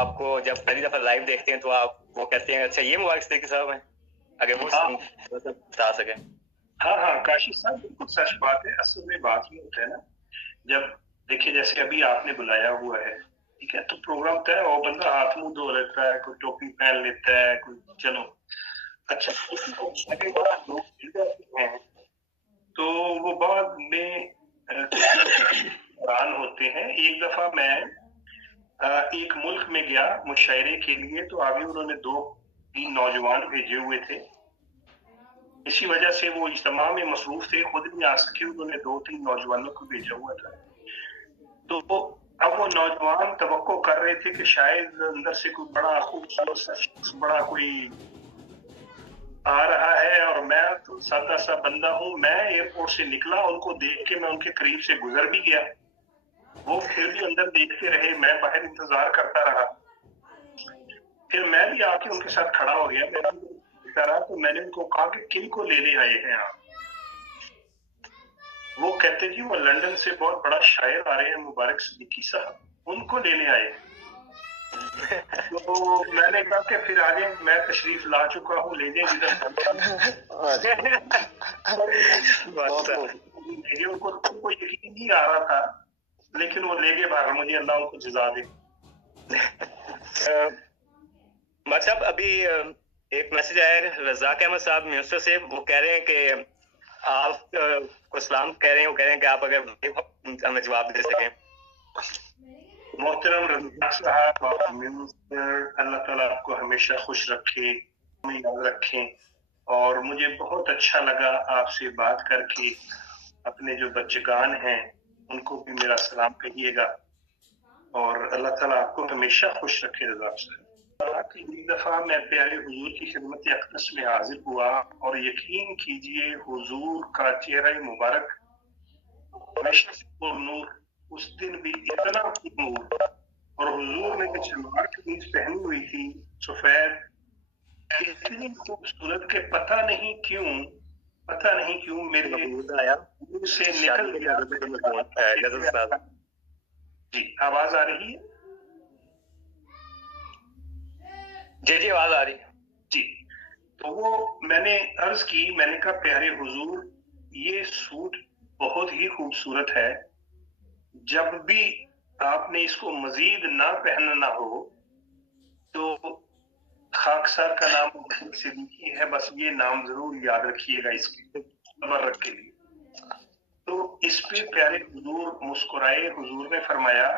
آپ کو جب پہلی دفعہ لائیو دیکھتے ہیں تو آپ وہ کہتے ہیں اچھا یہ مبارک صدیقی صاحب ہیں, اگر وہ بتا سکیں. ہاں کاشف صاحب بالکل سچ بات ہے. اصل میں بات یہ ہوتا ہے نا, جب دیکھیے جیسے ابھی آپ نے بلایا ہوا ہے, ٹھیک ہے, تو پروگرام طے وہ بندہ ہاتھ منہ دھو لیتا ہے, کوئی ٹوپی پہن لیتا ہے, کوئی چلو اچھا لوگ مل جاتے ہیں تو وہ بعد میں حیران ہوتے ہیں. ایک دفعہ میں ایک ملک میں گیا مشاعرے کے لیے, تو آگے انہوں نے 2-3 نوجوان بھیجے ہوئے تھے. اسی وجہ سے وہ اجتماع میں مصروف تھے, خود نہیں آ سکے, انہوں نے 2-3 نوجوانوں کو بھیجا ہوا تھا. تو اب وہ نوجوان توقع کر رہے تھے کہ شاید اندر سے کوئی بڑا خوبصورت شخص, بڑا کوئی آ رہا ہے, اور میں تو سادہ سا بندہ ہوں. میں ایئرپورٹ سے نکلا, ان کو دیکھ کے میں ان کے قریب سے گزر بھی گیا, وہ پھر بھی اندر دیکھتے رہے, میں باہر انتظار کرتا رہا. پھر میں بھی آ کے ان کے ساتھ کھڑا ہو گیا, میں دیکھتا رہا. تو میں نے ان کو کہا کہ کن کو لینے آئے ہیں آپ؟ وہ کہتے جی وہ لندن سے بہت بڑا شاعر آ رہے ہیں مبارک صدیقی صاحب, ان کو لینے آئے. تو میں نے کہا کہ پھر آ جائیں, میں تشریف لا چکا ہوں, لے جائیں جدھر. ان کو یقین نہیں آ رہا تھا, لیکن وہ لے گئے باہر, مجھے اللہ ان کو جزا دے. مطلب ابھی ایک میسج آیا ہے رزاق احمد صاحب میونسٹر سے, وہ کہہ رہے ہیں کہ آپ کو سلام کہہ رہے ہیں, وہ کہہ رہے ہیں کہ آپ اگر ہمیں جواب دے سکیں. محترم رزاق صاحب میونسٹر, اللہ تعالیٰ آپ کو ہمیشہ خوش رکھے, ہمیں یاد رکھیں. اور مجھے بہت اچھا لگا آپ سے بات کر کے. اپنے جو بچگان ہیں ان کو بھی میرا سلام کہیے گا, اور اللہ تعالیٰ آپ کو ہمیشہ خوش رکھے. رضا صاحب ایک دفعہ میں پیارے حضور کی خدمت اقدس میں حاضر ہوا, اور یقین کیجئے حضور کا چہرہ مبارک ہمیشہ سے پر نور, اس دن بھی اتنا نور. اور حضور نے جو شلوار قمیض پہنی ہوئی تھی سفید, اتنی خوبصورت کہ پتہ نہیں کیوں میرے منہ سے نکل گیا. جی آواز آ رہی ہے؟ جی آواز آ رہی ہے جی. تو وہ میں نے عرض کی, میں نے کہا پیارے حضور یہ سوٹ بہت ہی خوبصورت ہے, جب بھی آپ نے اس کو مزید نہ پہننا ہو تو خاکسار کا نام مبارک صدیقی ہے, بس یہ نام ضرور یاد رکھیے گا اس کے تبرک کے لیے. تو اس پہ پیارے حضور مسکرائے. حضور نے فرمایا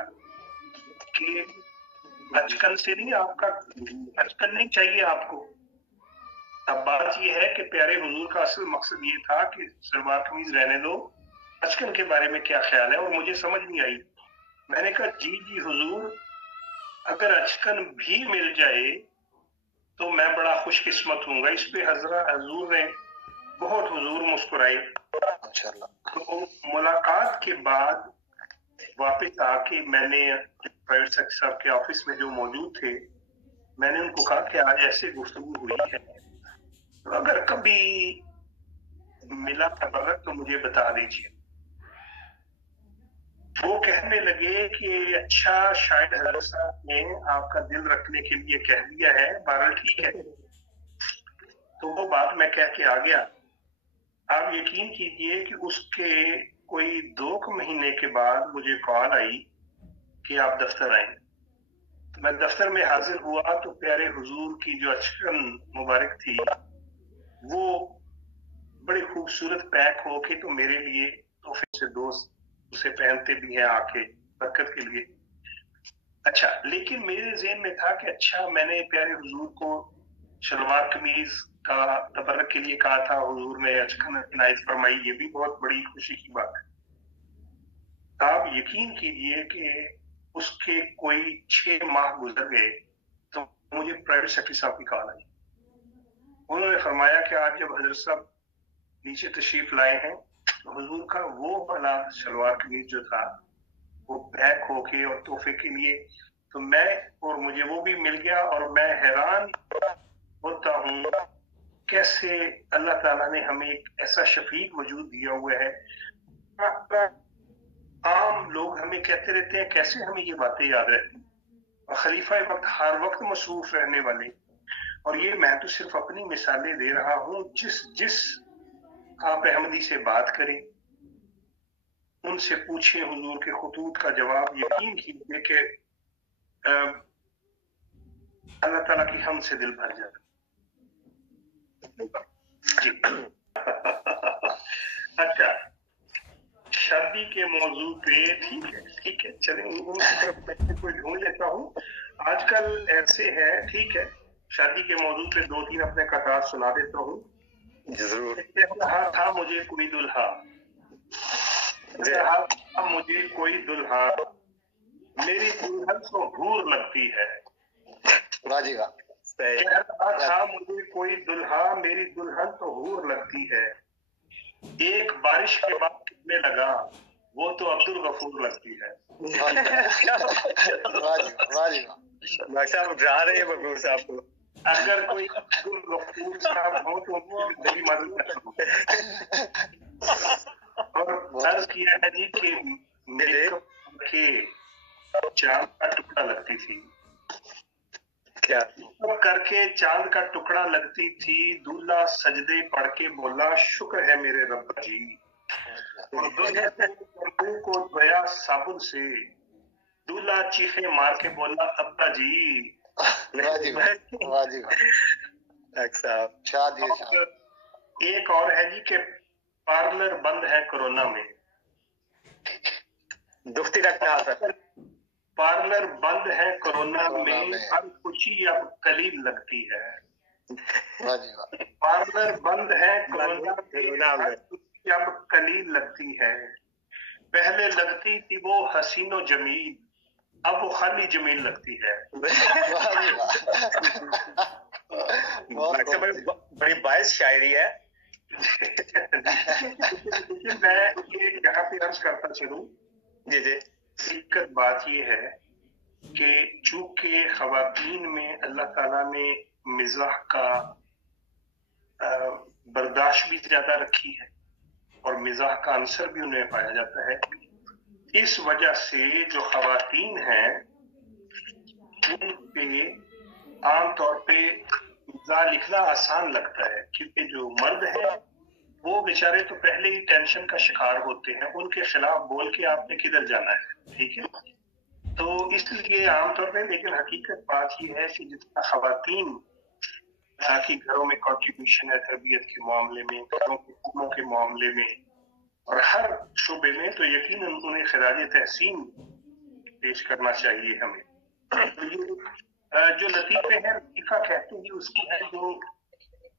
کہ اچکن سے نہیں, آپ کا اچکن نہیں چاہیے آپ کو. اب بات یہ ہے کہ پیارے حضور کا اصل مقصد یہ تھا کہ شلوار قمیض رہنے دو, اچکن کے بارے میں کیا خیال ہے, اور مجھے سمجھ نہیں آئی. میں نے کہا جی حضور, اگر اچکن بھی مل جائے تو میں بڑا خوش قسمت ہوں گا. اس پہ حضور نے بہت حضور مسکرائے. تو ملاقات کے بعد واپس آ کے میں نے پرائیویٹ سیکٹر صاحب کے آفس میں جو موجود تھے, میں نے ان کو کہا کہ آج ایسے گفتگو ہوئی ہے, تو اگر کبھی ملا تبرک تو مجھے بتا دیجیے. وہ کہنے لگے کہ اچھا شاید حضرت صاحب نے آپ کا دل رکھنے کے لیے کہہ دیا ہے, بہرحال ٹھیک ہے. تو وہ بات میں کہہ کے آ گیا. آپ یقین کیجئے کہ اس کے کوئی 2 مہینے کے بعد مجھے کال آئی کہ آپ دفتر آئیں. میں دفتر میں حاضر ہوا تو پیارے حضور کی جو اچکن مبارک تھی وہ بڑی خوبصورت پیک ہو کے تو میرے لیے تحفے سے دوست اسے پہنتے بھی ہیں آ کے برکت کے لیے. اچھا, لیکن میرے ذہن میں تھا کہ اچھا میں نے پیارے حضور کو شلوار قمیض کا تبرک کے لیے کہا تھا, حضور نے اچکن عنایت فرمائی, یہ بھی بہت بڑی خوشی کی بات ہے. آپ یقین کیجئے کہ اس کے کوئی 6 ماہ گزر گئے تو مجھے پرائیویٹ سیکرٹری صاحب کی کال آئی. انہوں نے فرمایا کہ آج جب حضرت صاحب نیچے تشریف لائے ہیں تو حضور کا وہ والا شلوار قمیض جو تھا وہ پیک ہو کے اور تحفے کے لیے, تو میں اور مجھے وہ بھی مل گیا. اور میں حیران ہوتا ہوں کیسے اللہ تعالیٰ نے ہمیں ایک ایسا شفیق وجود دیا ہوا ہے. عام لوگ ہمیں کہتے رہتے ہیں کیسے ہمیں یہ باتیں یاد رہتی, खलीफा वक्त हर वक्त मसरूफ रहने वाले, और ये मैं तो सिर्फ अपनी मिसालें दे रहा हूँ, जिस आप अहमदी से बात करें, उनसे पूछें हुजूर के खुतूत का जवाब, यकीन कीजिए कि अल्लाह ताला की हम से दिल भर जाता जी। अच्छा, शादी के मौजू पे ठीक है चलें, मैं कोई ढूंढ लेता हूँ। आजकल ऐसे है, ठीक है, शादी के मौजू पे 2-3 अपने कतार सुना देता हूँ। जरूर। कहा था मुझे कोई दुल्हा, मुझे कोई दुल्हा, मेरी दुल्हन तो हूर लगती है। वाह वाह। था मुझे कोई दुल्हा, मेरी दुल्हन तो हूर लगती है। एक बारिश के बाद कितने लगा, वो तो अब्दुल गफूर लगती है। वाह साहब डरा रहे हैं बबूर साहब को। अगर कोई अब्दुल गफूर साहब हो तो मेरी मदद करो। और अर्ज किया है जी कि मेरे के चांद का टुकड़ा लगती थी, क्या करके चांद का टुकड़ा लगती थी। दूल्हा सजदे पढ़ के बोला शुक्र है मेरे रब्बा जी, और दूल्हे को धोया साबुन से। दूल्हा चीखे मार के बोला अब्बा जी। एक और है जी के पार्लर बंद है कोरोना में, दुखती रखता है। पार्लर बंद है कोरोना में, हर खुशी अब कलील लगती है। पार्लर बंद है कोरोना में, हर खुशी अब कलील लगती है। पहले लगती थी वो हसीनो जमील, अब वो खाली जमील लगती है। बड़ी बाइस शायरी है। लेकिन मैं ये यहाँ पे अर्ज करता चलूं, जी दिक्कत बात ये है कि चूंकि खवातीन में अल्लाह ताला ने मिजाह का बर्दाश्त भी ज्यादा रखी है और मिजाह का अंसर भी उन्हें पाया जाता है, इस वजह से जो खवातीन हैं उन पे आमतौर पे मिजाह लिखना आसान लगता है, क्योंकि जो मर्द है वो बेचारे तो पहले ही टेंशन का शिकार होते हैं, उनके खिलाफ बोल के आपने किधर जाना है, ठीक है। तो इसलिए आमतौर पे, लेकिन हकीकत बात यह है कि जितना खवातीन की घरों में कंट्रीब्यूशन है तरबियत के मामले में, घरों के हुक्मों के मामले में और हर शोबे में, तो यकीनन उन्हें खिराज तहसीन पेश करना चाहिए हमें। तो ये जो लतीफे हैं, लतीफा कहते हैं उसकी है जो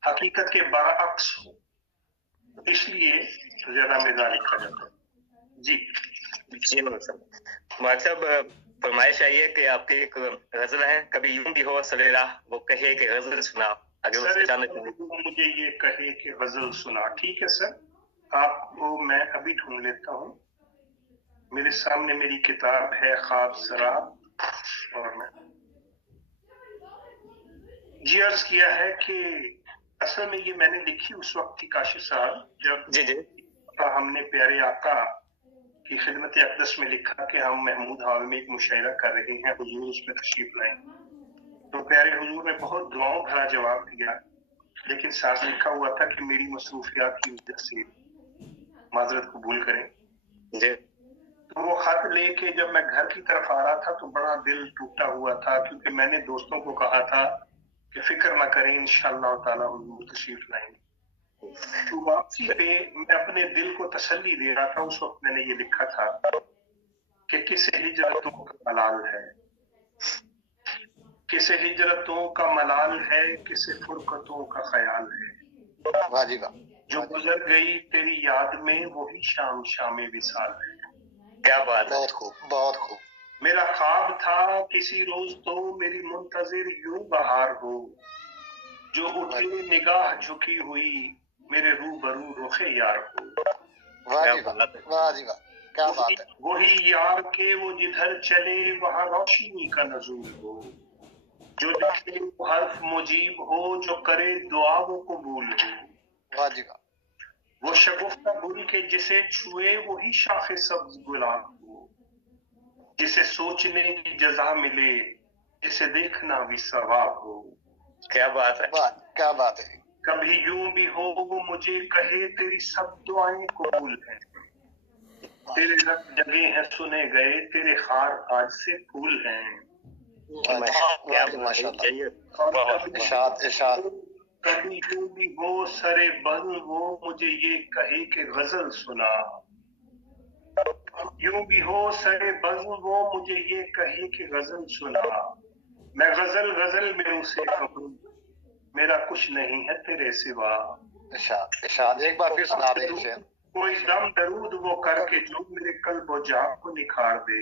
हकीकत के बरअक्स हो, इसलिए ज्यादा मिजाज लिखा जाता है। जी मतलब फरमाइश आई है कि आपकी एक गजल है, कभी यूं भी हो सवेरा वो कहे कि गजल सुना, अगर मुझे ये कहे कि गजल सुना। ठीक है सर, आपको मैं अभी ढूंढ लेता हूँ। मेरे सामने मेरी किताब है ख्वाब शराब, और मैं जी अर्ज किया है कि असल में ये मैंने लिखी उस वक्त थी काशिफ साहब जब हमने प्यारे आका की खिदमत अक़दस में लिखा कि हम महमूद हॉल में एक मुशायरा कर रहे हैं, हुजूर उसमें तशरीफ लाएं। तो प्यारे हुजूर ने बहुत दुआओं भरा जवाब दिया, लेकिन साथ लिखा हुआ था कि मेरी मसरूफियात की वजह से माजरत कबूल करें। तो वो खत लेके जब मैं घर की तरफ आ रहा था तो बड़ा दिल टूटा हुआ था, क्योंकि मैंने दोस्तों को कहा था कि फिक्र ना करें, इंशाअल्लाह ताला हुजूर तशरीफ लाएंगे। तो वापसी पे मैं अपने दिल को तसल्ली दे रहा था। उस वक्त मैंने ये लिखा था कि किसे हिजरतों का मलाल है, किसे हिजरतों का मलाल है, किसे फुरकतों का ख्याल है। जो गुजर गई तेरी याद में वही शाम शामे विसाल है। क्या बात, बहुत खूब, बहुत खूब। मेरा ख्वाब था किसी रोज तो मेरी मुंतजिर यूं बहार हो, जो उठी निगाह झुकी हुई मेरे रूबरू रुखे यार हो। वाह जी वाह, क्या बात है। वही यार के वो जिधर चले वहाँ रोशनी का नजूर हो, जो लिखे वो हर्फ मुजीब हो, जो करे दुआ वो कबूल हो। वाह जी वाह। वो शगुफ्ता गुल के जिसे छुए वही शाखे सब्ज गुलाब हो, जिसे सोचने की जजा मिले जिसे देखना भी सवाब हो। क्या बात है, क्या बात है। कभी यूं भी हो वो मुझे कहे तेरी सब दुआएं कबूल हैं, तेरे रब जगे हैं सुने गए, तेरे हार आज से फूल हैं। कभी यूं भी हो सरे बल वो मुझे ये कहे कि गजल सुना, यूं भी हो सरे बल वो मुझे ये कहे कि गजल सुना, मैं गजल गजल में उसे कहूं मेरा कुछ नहीं है तेरे सिवा। इरशाद एक बार फिर सुना दे शेर। कोई दम दरूद वो करके जो मेरे कल्ब और जहां को निखार दे,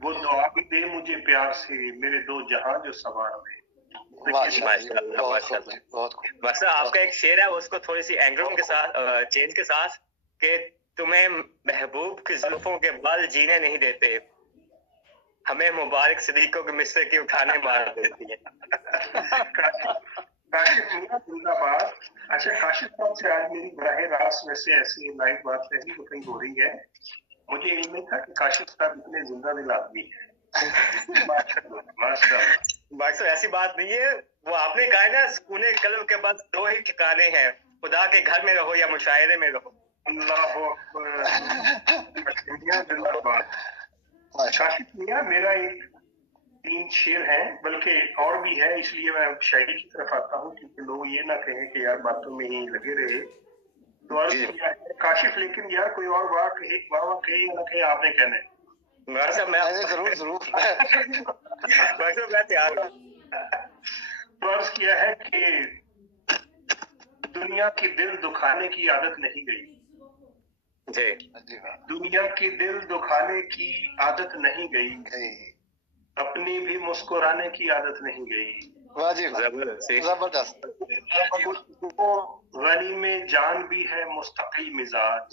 वो दुआ भी दे मुझे प्यार से मेरे दो जहां जो सवार दे। मास्टर आपका एक शेर है उसको थोड़ी सी एंग्रोम के साथ चेंज के साथ कि तुम्हें महबूब की जुल्फों के बाल जीने नहीं देते, हमें मुबारक सदीकों के मिसरे की उठाने मार देती है। काशिफ मियां जिंदाबाद। अच्छा काशिफ साहब से आज मेरी बराह रास्त वैसे ऐसी लाइव बात नहीं तो कहीं हो रही है, मुझे ये नहीं था कि काशिफ साहब इतने जिंदा दिल आदमी है। मास्टर ऐसी बात नहीं है, वो आपने कहा है ना सुकूने कल्ब के पास दो ही ठिकाने हैं, खुदा के घर में रहो या मुशायरे में रहो। अल्लाह जिंदाबाद। काशिफ मियां मेरा एक 3 शेर हैं, बल्कि और भी है, इसलिए मैं शायरी की तरफ आता हूँ क्योंकि लोग ये ना कहें कि यार बातों में ही लगे रहे। तो अर्ज किया है काशिफ, लेकिन यार कोई और वाह कहे या ना कहे, आपने कहना है। जरूर मैं तैयार हूँ। तो अर्ज किया है कि दुनिया की दिल दुखाने की आदत नहीं गई, दुनिया की दिल दुखाने की आदत नहीं गई, अपनी भी मुस्कुराने की आदत नहीं गई। जबरदस्त। वो गनी में जान भी है मुस्तकिल मिजाज,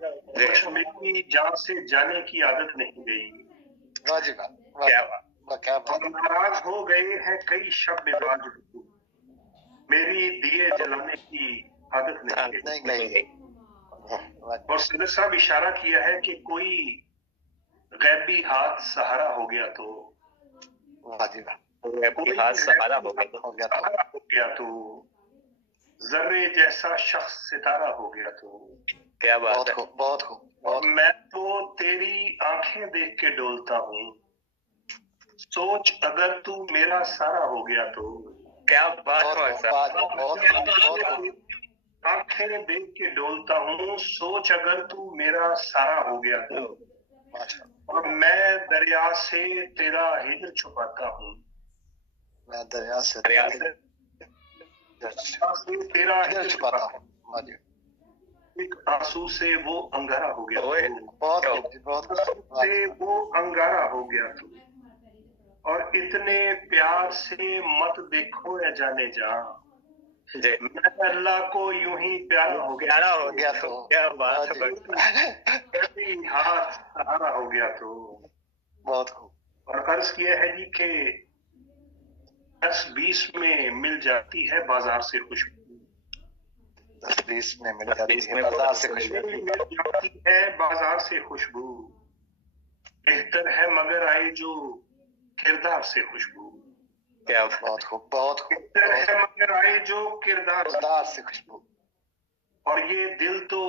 मेरी जान से जाने की आदत नहीं गई। नाराज हो गए हैं कई शब बाज, मेरी दिए जलाने की आदत नहीं गई। और सदर साहब इशारा किया है कि कोई गैबी हाथ सहारा हो गया तो, कोई हाथ सहारा हो गया तो, जर्रे जैसा शख्स सितारा हो गया तो। क्या बात है, बहुत खूब। मैं तो तेरी आंखें देख के डोलता हूँ, सोच अगर तू मेरा सारा हो गया तो। क्या बात है, आंखें देख के डोलता हूँ, सोच अगर तू मेरा सारा हो गया तो। और मैं दरिया से तेरा हिजर छुपाता हूँ, मैं दरिया से तेरा हिजर छुपाता हूँ, एक आंसू से वो अंगारा हो गया, से वो अंगारा हो गया तो। और इतने प्यार से मत देखो या जाने जा, मैं अल्लाह को यूं ही प्यारा हो गया तो। क्या बात है, हाथ सहारा हो गया तो। बहुत खूब। और अर्ज किया है जी कि 10-20 में मिल जाती है बाजार से खुशबू, 10-20 में मिल जाती है बाजार से खुशबू, मिल जाती है बाजार से खुशबू, बेहतर है मगर आए जो किरदार से खुशबू। क्या बहुत खूब, बहुत खूब। बेहतर है मगर आए जो किरदार से खुशबू। और ये दिल तो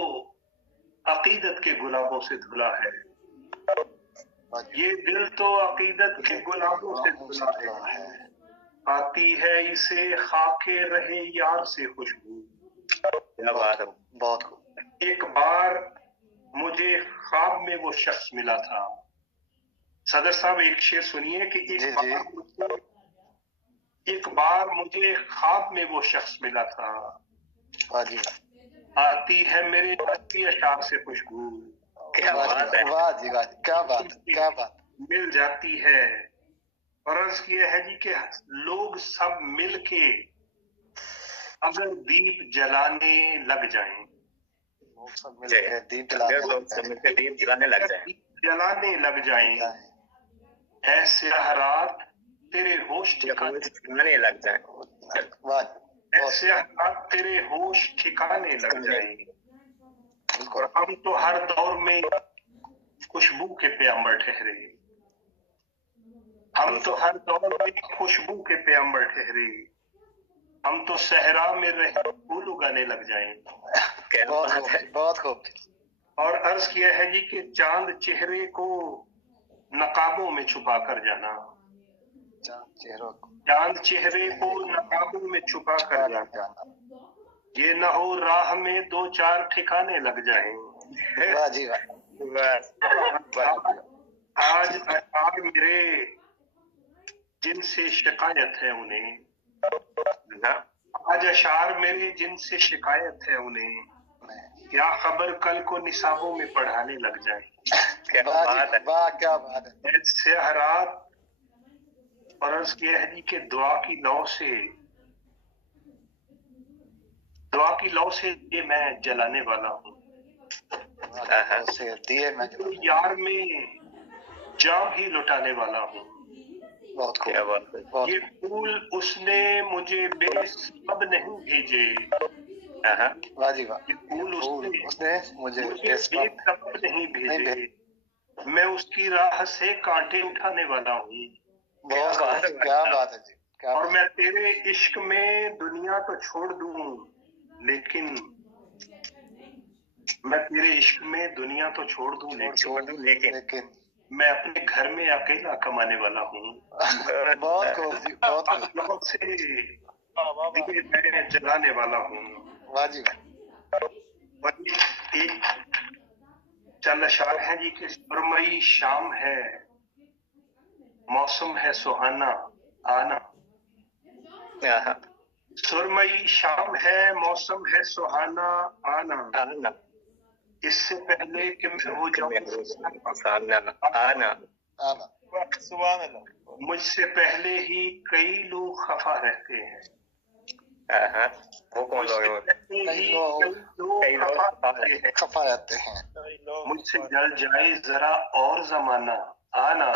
अकीदत के गुलाबों से धुला है, ये दिल तो अकीदत के गुलाबों से धुला है, आती है इसे खाके रहे यार से खुशबू। क्या बात है, बहुत खूब। एक बार मुझे ख्वाब में वो शख्स मिला था। सदर साहब एक शेर सुनिए कि एक बार मुझे ख्वाब में वो शख्स मिला था, आती है मेरे अच्छी अशार से खुशबू। क्या बात है, वाह जी वाह, क्या बात, क्या बात। मिल जाती है। और अर्ज किया है जी कि लोग सब मिल के अगर दीप जलाने लग जाएं, दीप जलाने लग जाएं, ऐसे रात तेरे होश ठिकाने लग जाएं, ऐसे हालात तेरे होश ठिकाने लग जाएंगे। और हम तो हर दौर में खुशबू के प्यामर ठहरे, हम तो हर दौर में खुशबू के पैगंबर ठहरे, हम तो सहरा में रह फूल उगाने लग जाएं। बहुत खूब। और अर्ज किया है जी कि चांद चेहरे को नकाबों में छुपा कर जाना, चांद चेहरे को नकाबों में छुपा कर जाना, ये न हो राह में दो चार ठिकाने लग जाएं। वाह जी वाह। आज अशार मेरे जिनसे शिकायत है उन्हें, आज अशार मेरे जिनसे शिकायत है उन्हें, क्या खबर कल को निसाबों में पढ़ाने लग जाए। क्या बात है, वाह क्या बात है। सेहरात और अर्ज किया है जी कि दुआ की लौ से ये मैं जलाने वाला हूँ, दिए मैं यार में जाम ही लुटाने वाला हूँ। बहुत खूब। ये फूल उसने मुझे बेसबब नहीं भेजे, वाह जी वाह। ये फूल उसने मुझे बेसबब नहीं भेजे, मैं उसकी राह से कांटे उठाने वाला हूँ। क्या बात है जी। और मैं तेरे इश्क में दुनिया तो छोड़ दूं, लेकिन मैं तेरे इश्क में दुनिया तो छोड़ दूं, लेकिन मैं अपने घर में अकेला कमाने वाला हूँ। बहुत खूब, बहुत से मैं जलाने वाला हूँ। वाह जी वाह। एक चंद अशार हैं जी कि सुरमई शाम है, मौसम है सुहाना आना, सुरमई शाम है, मौसम है सुहाना आना, इससे पहले कि मैं हो जाऊं आना, मुझसे पहले ही कई लोग खफा रहते हैं। वो कौन लोग? कई लोग खफा रहते हैं। मुझसे जल जाए जरा और जमाना आना,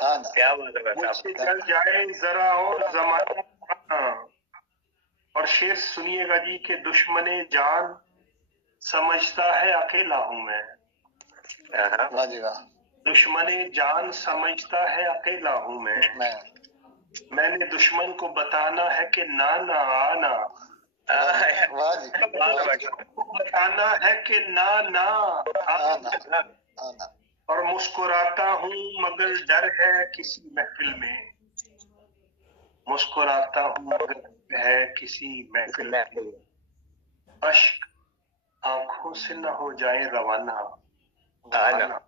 क्या बात है, मुझसे जल जाए जरा और जमाना आना। और शेर सुनिएगा जी कि दुश्मने जान समझता है अकेला हूं मैं, वाह जी वाह। दुश्मने जान समझता है अकेला हूं मैंने दुश्मन को बताना है कि ना आना, वाह जी, बताना है कि ना आना। और मुस्कुराता हूँ मगर डर है किसी महफिल में, मुस्कुराता हूँ मगर है किसी महफिल में, अश्क आंखों से न हो जाए रवाना आना।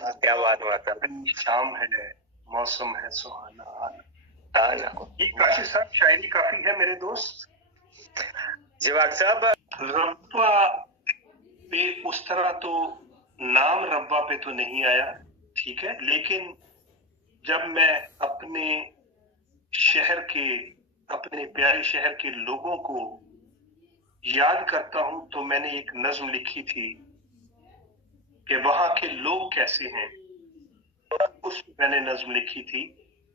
क्या बात है। शाम है, मौसम है सुहाना आना। ये काशी साहब शायरी काफी है मेरे दोस्त। जवाब साहब, रब्बा पे उस तरह तो नाम रब्बा पे तो नहीं आया, ठीक है, लेकिन जब मैं अपने प्यारे शहर के लोगों को याद करता हूं तो मैंने एक नज्म लिखी थी कि वहां के लोग कैसे हैं, उस मैंने नज्म लिखी थी।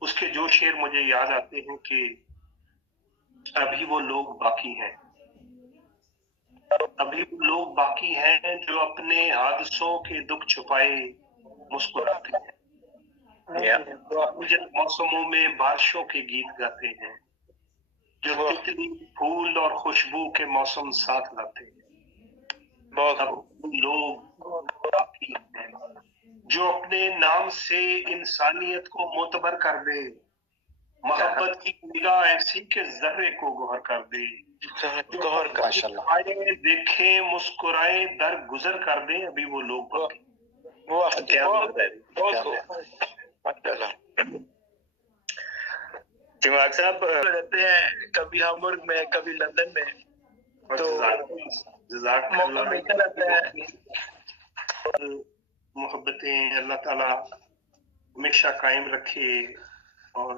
उसके जो शेर मुझे याद आते हैं कि अभी वो लोग बाकी हैं, अभी वो लोग बाकी हैं जो अपने हादसों के दुख छुपाए मुस्कुराते हैं, जब मौसमों में बारिशों के गीत गाते हैं, जो तितली फूल और खुशबू के मौसम साथ लाते हैं। लोग बाकी हैं जो अपने नाम से इंसानियत को मोतबर कर दे, मोहब्बत की निगाह ऐसी के जर्रे को गौहर कर दे, आए देखे मुस्कुराए दर गुजर कर दे, अभी वो लोग दिमाग साहब रहते हैं कभी हामबर्ग में कभी लंदन में, तो मौका मिलता रहता है। मोहब्बतें अल्लाह ताला हमेशा कायम रखे। और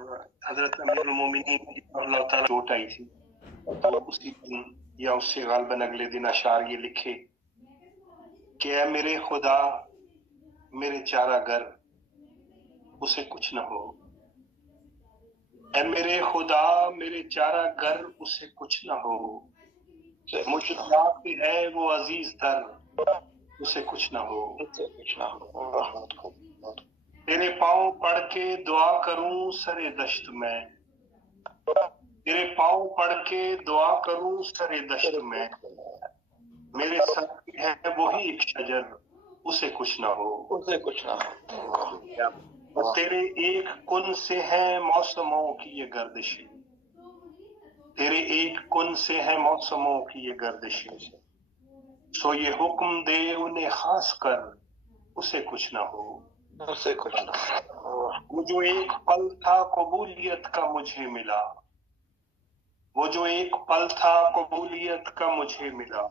हजरत अमीरुल मोमिनीन अल्लाह ताला चोट आई थी तो उसी दिन या उससे गालबन अगले दिन अशार ये लिखे कि ऐ मेरे खुदा मेरे चारा गर उसे कुछ न हो, ऐ मेरे खुदा मेरे चारा गर उसे कुछ न हो, मुश्ताक है वो अजीज तर उसे कुछ न हो। तेरे पाँव पढ़ के दुआ करूं सरे दश्त में, तेरे पाँव पढ़ के दुआ करूं सरे दश्त में, मेरे सर पे है वही एक शजर उसे कुछ ना हो, उसे कुछ ना हो। तेरे एक कुन से है मौसमों की ये गर्दिशें, तेरे एक कुन से है मौसमों की ये गर्दिशें, सो ये हुक्म दे उन्हें खास कर उसे कुछ ना हो, उसे कुछ ना हो। वो जो एक पल था कबूलियत का मुझे मिला, वो जो एक पल था कबूलियत का मुझे मिला,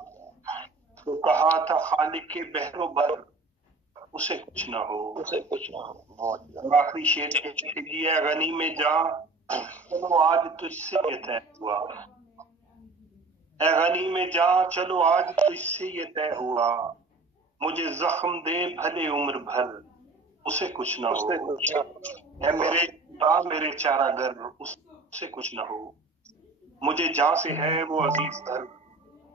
तो कहा था खालिक के बहरो बर उसे कुछ ना हो, उसे कुछ ना हो। और आखिरी शेर है गनी में जा चलो आज तुझसे ये तय हुआ, ए गनी में जा चलो आज तुझसे ये तय हुआ, मुझे जख्म दे भले उम्र भर उसे कुछ ना हो, ए मेरे चारागर उससे कुछ ना हो, मुझे जहाँ से है वो अजीज घर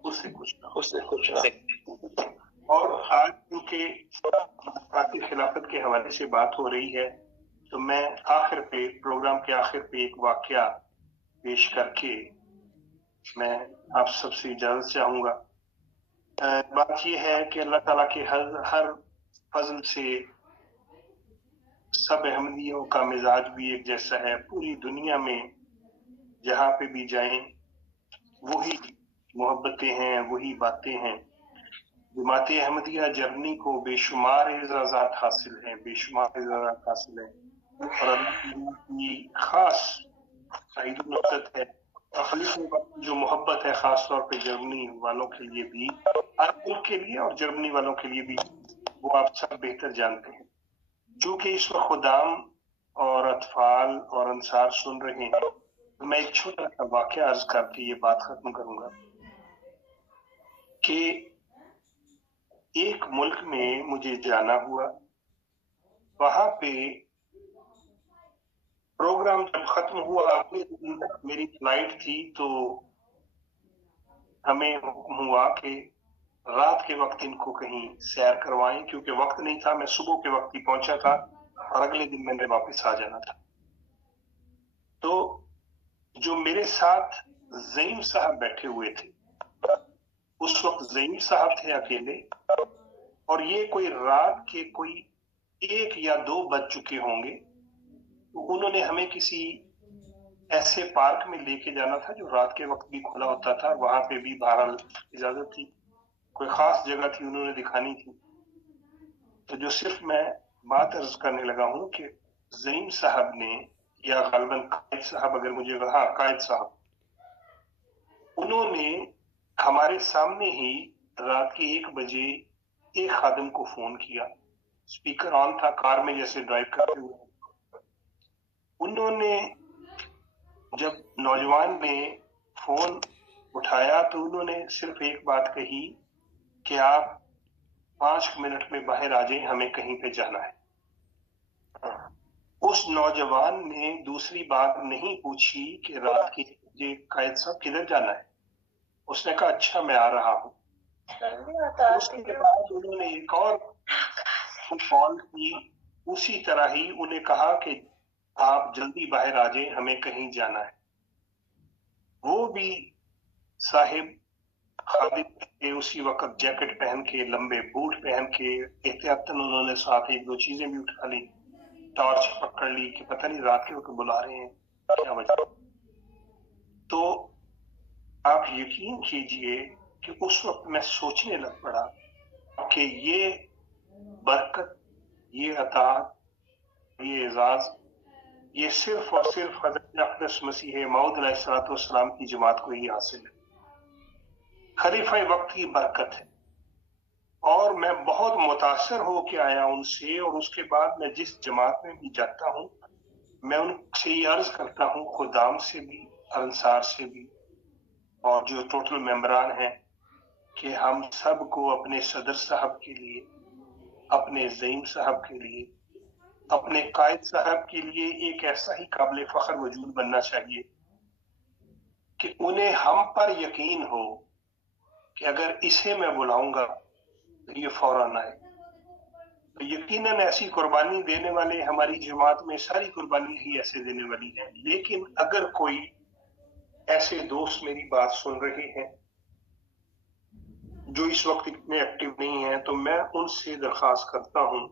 उससे कुछ ना हो, उसे कुछ ना हो। और आज क्योंकि भारतीय खिलाफत के हवाले से बात हो रही है, तो मैं आखिर पे प्रोग्राम के आखिर पे एक वाकया पेश करके मैं आप सबसे इजाजत चाहूंगा। बात यह है कि अल्लाह ताला के हर फजल से सब अहमदियों का मिजाज भी एक जैसा है। पूरी दुनिया में जहाँ पे भी जाएं वही मोहब्बतें हैं, वही बातें हैं। जमात अहमदिया जर्नी को बेशुमार एजाज़ात हासिल हैं, बेशुमार एजाज़ात हासिल हैं, और अल्लाह की खास नुसरत है, जो मोहब्बत है खास तौर पे जर्मनी वालों के लिए भी, हर मुल्क के लिए और जर्मनी वालों के लिए भी, वो आप सब बेहतर जानते हैं। चूंकि इस वक्त खुदाम और अतफाल और अंसार सुन रहे हैं, तो मैं एक छोटा सा वाकया अर्ज करके ये बात खत्म करूंगा कि एक मुल्क में मुझे जाना हुआ। वहां पे प्रोग्राम जब खत्म हुआ, अगले दिन मेरी फ्लाइट थी, तो हमें हुक्म हुआ कि रात के वक्त इनको कहीं सैर करवाएं, क्योंकि वक्त नहीं था। मैं सुबह के वक्त ही पहुंचा था और अगले दिन मैंने वापस आ जाना था। तो जो मेरे साथ ज़ईम साहब बैठे हुए थे, उस वक्त ज़ईम साहब थे अकेले, और ये कोई रात के कोई 1 या 2 बज चुके होंगे। तो उन्होंने हमें किसी ऐसे पार्क में लेके जाना था जो रात के वक्त भी खुला होता था, वहां पे भी बहरहाल इजाजत थी, कोई खास जगह थी उन्होंने दिखानी थी। तो जो सिर्फ मैं बात अर्ज करने लगा हूं कि ज़ईम साहब ने, या गालिबन कायद साहब, अगर मुझे, हाँ कायद साहब, उन्होंने हमारे सामने ही रात के 1 बजे एक खादिम को फोन किया। स्पीकर ऑन था, कार में जैसे ड्राइव करते हुए। उन्होंने जब नौजवान ने फोन उठाया तो उन्होंने सिर्फ एक बात कही कि आप 5 मिनट में बाहर आ जाएं, हमें कहीं पे जाना है। उस नौजवान ने दूसरी बात नहीं पूछी कि रात के बजे कायद साहब किधर जाना है। उसने कहा अच्छा मैं आ रहा हूँ। उसके बाद उन्होंने एक और कॉल की, उसी तरह ही उन्हें कहा कि आप जल्दी बाहर आ जाएं, हमें कहीं जाना है। वो भी साहिब खादिम के उसी वक्त जैकेट पहन के, लंबे बूट पहन के, एहतियातन उन्होंने साथ 1-2 चीजें भी उठा ली, टॉर्च पकड़ ली कि पता नहीं रात के वक्त बुला रहे हैं क्या वजह। तो आप यकीन कीजिए कि उस वक्त मैं सोचने लग पड़ा कि ये बरकत, ये अताअत, ये एजाज, ये सिर्फ और सिर्फ हज़रत अक़दस मसीह मऊद अलैहिस्सलाम की जमात को ही हासिल है। खलीफा वक्त की बरकत है। और मैं बहुत मुतासर हो के आया उनसे, और उसके बाद मैं जिस जमात में भी जाता हूँ, मैं उनसे ये अर्ज करता हूँ, खुदाम से भी, अंसार से भी, और जो टोटल मेंबरान हैं, कि हम सबको अपने सदर साहब के लिए, अपने ज़ईम साहब के लिए, अपने कायद साहब के लिए एक ऐसा ही काबिल फख्र वजूद बनना चाहिए कि उन्हें हम पर यकीन हो कि अगर इसे मैं बुलाऊंगा तो ये फौरन आए। تو یقیناً ایسی قربانی دینے والے ہماری جماعت میں ساری قربانیاں ہی ایسے دینے والی ہیں، لیکن اگر کوئی ایسے دوست میری بات سن رہے ہیں جو اس وقت اتنے ایکٹیو نہیں ہیں، تو میں ان سے درخواست کرتا ہوں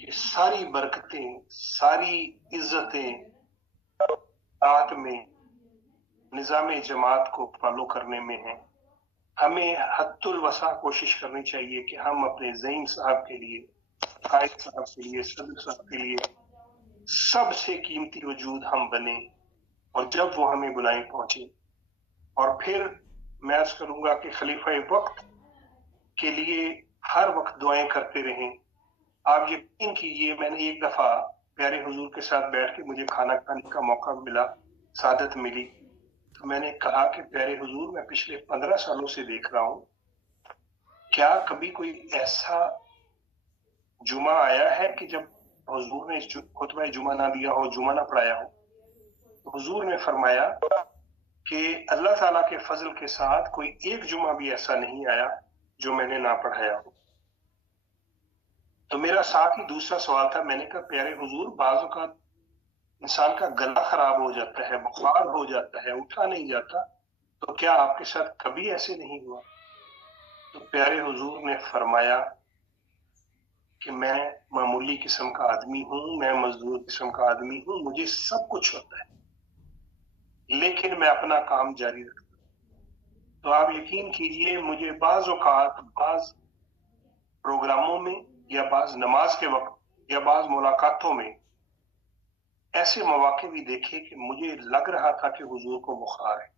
کہ ساری برکتیں، ساری عزتیں رات میں نظام جماعت کو فالو کرنے میں ہیں۔ ہمیں حد الوسع کوشش کرنی چاہیے کہ ہم اپنے زعیم صاحب کے لیے، قائد صاحب کے لیے، صدر صاحب کے لیے سب سے قیمتی وجود ہم بنیں، اور جب وہ ہمیں بلائیں پہنچے۔ اور پھر میں عرض کروں گا کہ خلیفہ وقت کے لیے ہر وقت دعائیں کرتے رہیں۔ آپ یقین کیجئے، میں نے ایک دفعہ پیارے حضور کے ساتھ بیٹھ کے مجھے کھانا کھانے کا موقع ملا، سعادت ملی، تو میں نے کہا کہ پیارے حضور میں پچھلے 15 سالوں سے دیکھ رہا ہوں، کیا کبھی کوئی ایسا جمعہ آیا ہے کہ جب حضور نے خطبہ جمعہ نہ دیا ہو، جمعہ نہ پڑھایا ہو؟ تو حضور نے فرمایا کہ اللہ تعالیٰ کے فضل کے ساتھ کوئی ایک جمعہ بھی ایسا نہیں آیا جو میں نے نہ پڑھایا ہو۔ تو میرا ساتھ ہی دوسرا سوال تھا، میں نے کہا پیارے حضور بعض اوقات انسان کا گلا خراب ہو جاتا ہے، بخار ہو جاتا ہے، اٹھا نہیں جاتا، تو کیا آپ کے ساتھ کبھی ایسے نہیں ہوا؟ تو پیارے حضور نے فرمایا کہ میں معمولی قسم کا آدمی ہوں، میں مزدور قسم کا آدمی ہوں، مجھے سب کچھ ہوتا ہے لیکن میں اپنا کام جاری رکھتا ہوں۔ تو آپ یقین کیجئے، مجھے بعض اوقات بعض پروگراموں میں یا بعض نماز کے وقت یا بعض ملاقاتوں میں ایسے مواقع بھی دیکھے کہ مجھے لگ رہا تھا کہ حضور کو بخار ہے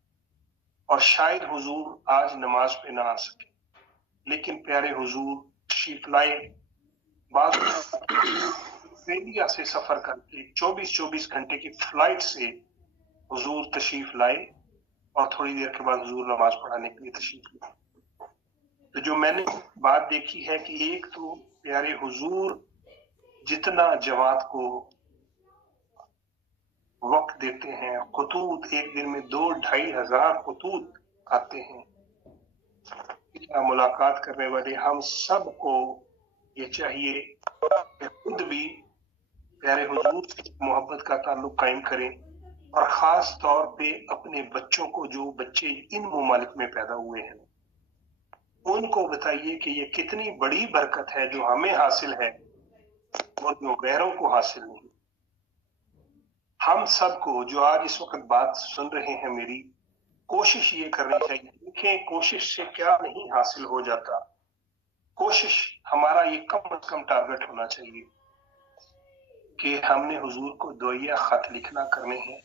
اور شاید حضور آج نماز پہ نہ آ سکے، لیکن پیارے حضور تشریف لائے۔ بعض آسٹریلیا سے سفر کر کے 24 گھنٹے کی فلائٹ سے حضور تشریف لائے اور تھوڑی دیر کے بعد حضور نماز پڑھانے کے لیے تشریف لائے۔ تو جو میں نے بات دیکھی ہے کہ ایک تو پیارے حضور جتنا جماعت کو وقت دیتے ہیں، خطوط ایک دن میں 2-2.5 ہزار خطوط آتے ہیں، ملاقات کرنے والے ہم سب کو یہ چاہیے کہ خود بھی پیارے حضور سے محبت کا تعلق قائم کریں، اور خاص طور پہ اپنے بچوں کو، جو بچے ان ممالک میں پیدا ہوئے ہیں، ان کو بتائیے کہ یہ کتنی بڑی برکت ہے جو ہمیں حاصل ہے اور جو غیروں کو حاصل نہیں۔ ہم سب کو جو آج اس وقت بات سن رہے ہیں میری، کوشش یہ کرنی چاہیے، دیکھیں کوشش سے کیا نہیں حاصل ہو جاتا، کوشش ہمارا یہ کم از کم ٹارگٹ ہونا چاہیے کہ ہم نے حضور کو دعائیہ خط لکھنا کرنے ہیں،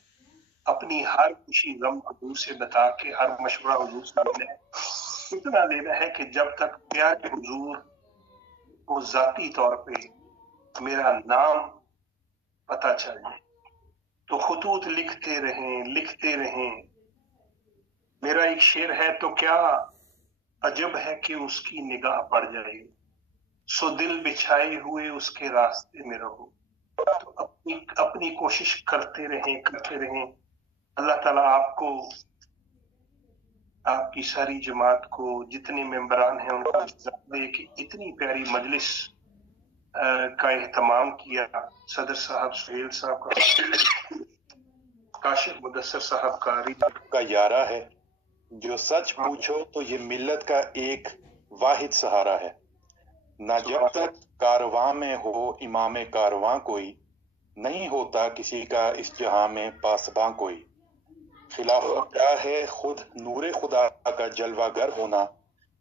اپنی ہر خوشی غم حضور سے بتا کے ہر مشورہ حضور سے لینا ہے، اتنا لینا ہے کہ جب تک پیارے حضور کو ذاتی طور پہ میرا نام پتہ چل جائے تو خطوط لکھتے رہیں۔ میرا ایک شعر ہے، تو کیا عجب ہے کہ اس کی نگاہ پڑ جائے، سو دل بچھائے ہوئے اس کے راستے میں رہو۔ تو اپنی کوشش کرتے رہیں۔ اللہ تعالیٰ آپ کو، آپ کی ساری جماعت کو، جتنے ممبران ہیں ان کو دے کہ اتنی پیاری مجلس کا اہتمام کیا، صدر صاحب، سہیل صاحب کا، کاشف مدثر صاحب کا یارہ ہے، جو سچ پوچھو تو یہ ملت کا ایک واحد سہارا ہے، نہ جب تک کارواں میں ہو امام کارواں کوئی، نہیں ہوتا کسی کا اس جہاں میں پاسباں کوئی، خلافت کیا ہے خود نور خدا کا جلوہ گر ہونا،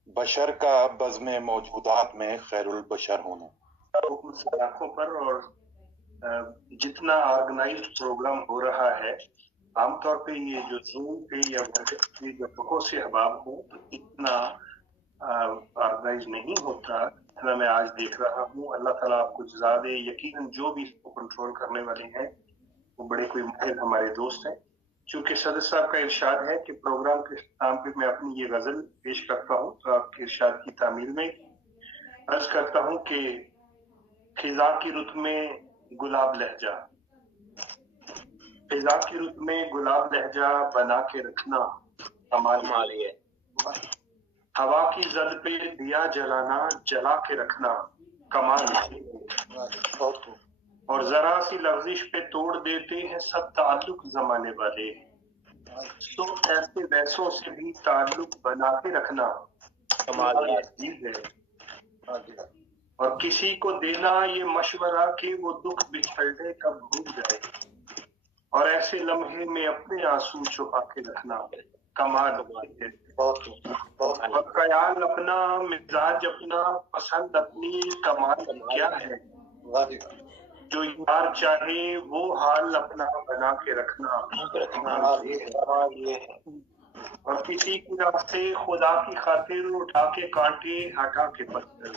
بشر کا بزم موجودات میں خیر البشر ہونا۔ آنکھوں پر، اور جتنا آرگنائزڈ پروگرام ہو رہا ہے، عام طور پہ یہ جو زوم پہ یا جو بہت سے احباب ہوں تو اتنا آرگنائز نہیں ہوتا جتنا میں آج دیکھ رہا ہوں۔ اللہ تعالیٰ آپ کو جزا دے۔ یقیناً جو بھی اس کو کنٹرول کرنے والے ہیں وہ بڑے کوئی ماہر ہمارے دوست ہیں۔ چونکہ صدر صاحب کا ارشاد ہے کہ پروگرام کے اختتام پہ میں اپنی یہ غزل پیش کرتا ہوں، تو آپ کے ارشاد کی تعمیل میں عرض کرتا ہوں کہ خزاں کی رت میں گلاب لہجہ، خزاں کی رت میں گلاب لہجہ بنا کے رکھنا ہماری ہے، ہوا کی زد پہ دیا جلانا جلا کے رکھنا، कमाल। बहुत खूब। और जरा सी लफ्जिश पे तोड़ देते हैं सब ताल्लुक जमाने वाले, तो ऐसे वैसों से भी ताल्लुक बना के रखना कमाल है। और किसी को देना ये मशवरा कि वो दुख बिछड़ने का भूल जाए, और ऐसे लम्हे में अपने आंसू छुपा के रखना कमाल है। और ख्याल अपना, मिजाज अपना, पसंद अपनी, कमाल क्या है। जो यार चाहे वो हाल अपना बना के रखना ये है। और किसी की राह से खुदा की खातिर उठा के कांटे, हटा के पत्थर,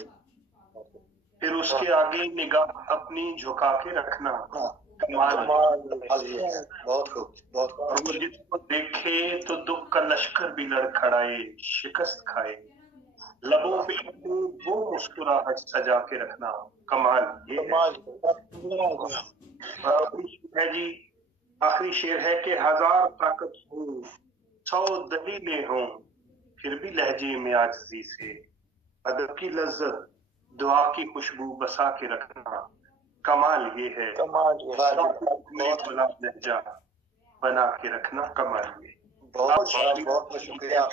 फिर उसके आगे निगाह अपनी झुका के रखना कमाल। बहुत खूब, बहुत। और वो जिसको देखे तो दुख का लश्कर भी लड़खड़ाए, शिकस्त खाए, लबों पे वो मुस्कुराहट सजा के रखना कमाल ये है। और आखिरी शेर है जी, आखिरी शेर है कि हजार ताकत हो, 100 दलीलें हों, फिर भी लहजे में आजिज़ी से अदब की लज्जत, दुआ की खुशबू बसा के रखना कमाल ये है। लहजा बना के रखना कमाल ये। बहुत बहुत शुक्रिया।